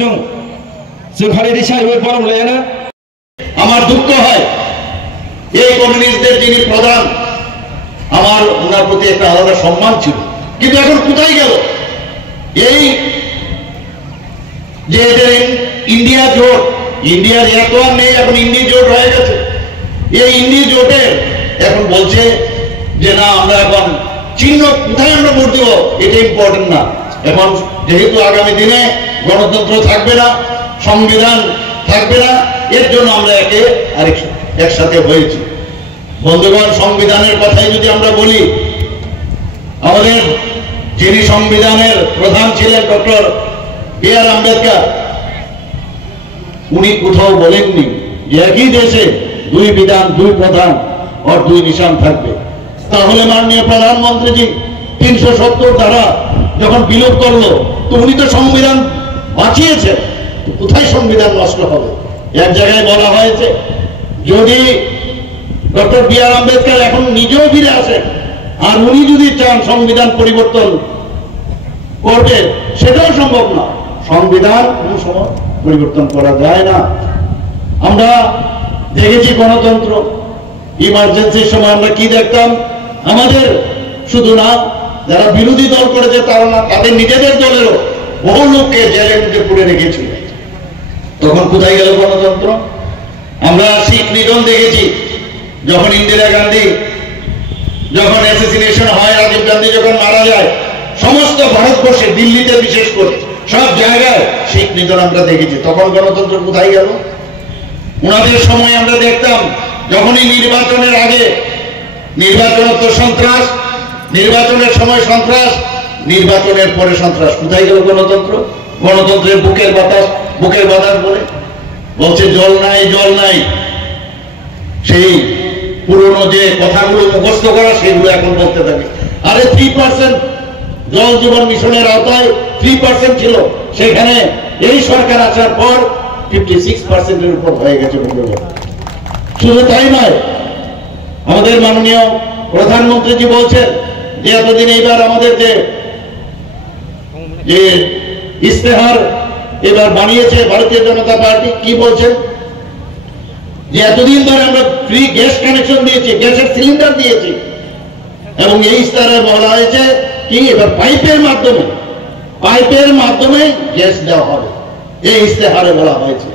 जों हिसाबै बरम लायाना আমার দুঃখ হয় এই কমিউনিস্টদের যিনি প্রধান আমার ওনার প্রতি একটা আলাদা সম্মান ছিল, কিন্তু এখন কোথায় গেল? এই যে ইন্ডিয়া জোট, ইন্ডিয়ার এত আর নেই, এখন ইন্ডিয়া জোট হয়ে গেছে। এই ইন্ডিয়া জোটের এখন বলছে যে না আমরা এখন চিহ্ন কোথায় আমরা ভোট দেবো এটা ইম্পর্টেন্ট না, এখন যেহেতু আগামী দিনে গণতন্ত্র থাকবে না, সংবিধান থাকবে না, এর জন্য আমরা একসাথে হয়েছি। বন্ধুগণ, সংবিধানের কথাই যদি আমরা বলি, আমাদের যিনি সংবিধানের প্রধান ছিলেন ডক্টর বি.আর. আম্বেদকর, উনি কোথাও বলেননি যে একই দেশে দুই বিধান, দুই প্রধান আর দুই নিশান থাকবে। তাহলে মাননীয় প্রধানমন্ত্রীজি 370 ধারা যখন বিলোপ করলো, তো উনি তো সংবিধান বাঁচিয়েছেন, কোথায় সংবিধান নষ্ট হবে? এক জায়গায় বলা হয়েছে যদি ডক্টর বি.আর. আম্বেদকর এখন নিজেও ফিরে আসেন আর উনি যদি চান সংবিধান পরিবর্তন করবে, সেটাও সম্ভব না। সংবিধান কোন সময় পরিবর্তন করা যায় না। আমরা দেখেছি গণতন্ত্র ইমার্জেন্সির সময় আমরা কি দেখতাম, আমাদের শুধু না যারা বিরোধী দল করেছে তারা না, তাদের নিজেদের দলেরও বহু লোককে জেলের মধ্যে পুরে রেখেছিল। তখন কোথায় গেল গণতন্ত্র? আমরা শিখ নিধন দেখেছি, যখন ইন্দিরা গান্ধী যখন অ্যাসাসিনেশন হয়, রাজীব গান্ধী যখন মারা যায়, সমস্ত ভারতবর্ষে দিল্লিতে বিশেষ করে সব জায়গায় শিখ নিধন আমরা দেখেছি। তখন গণতন্ত্র কোথায় গেল? ওনাদের সময় আমরা দেখতাম যখনই নির্বাচনের আগে, নির্বাচনের তো সন্ত্রাস, নির্বাচনের সময় সন্ত্রাস, নির্বাচনের পরে সন্ত্রাস। কোথায় গেল গণতন্ত্র? গণতন্ত্রের বুকের বাতাস বলে বলছে জল নাই, জল নাই। সেই পুরনো যে কথাগুলো মুখস্থ করা, সেগুলো এখন বলতে থাকে। আরে 3% জল জীবন মিশনের আওতায় 3% ছিল, সেখানে এই সরকার আসার পর 56%-এর উপর হয়ে গেছে। শুধু তাই নয়, আমাদের মাননীয় প্রধানমন্ত্রীজি বলছেন যে এতদিন এইবার আমাদের যে ইস্তেহার এবার বানিয়েছে ভারতীয় জনতা পার্টি, কি বলছেন যে এতদিন ধরে আমরা ফ্রি গ্যাস কানেকশন দিয়েছি, গ্যাসের সিলিন্ডার দিয়েছি, এবং এই ইস্তেহারে বলা হয়েছে কি এবার পাইপের মাধ্যমে গ্যাস দেওয়া হবে, এই ইস্তেহারে বলা হয়েছে।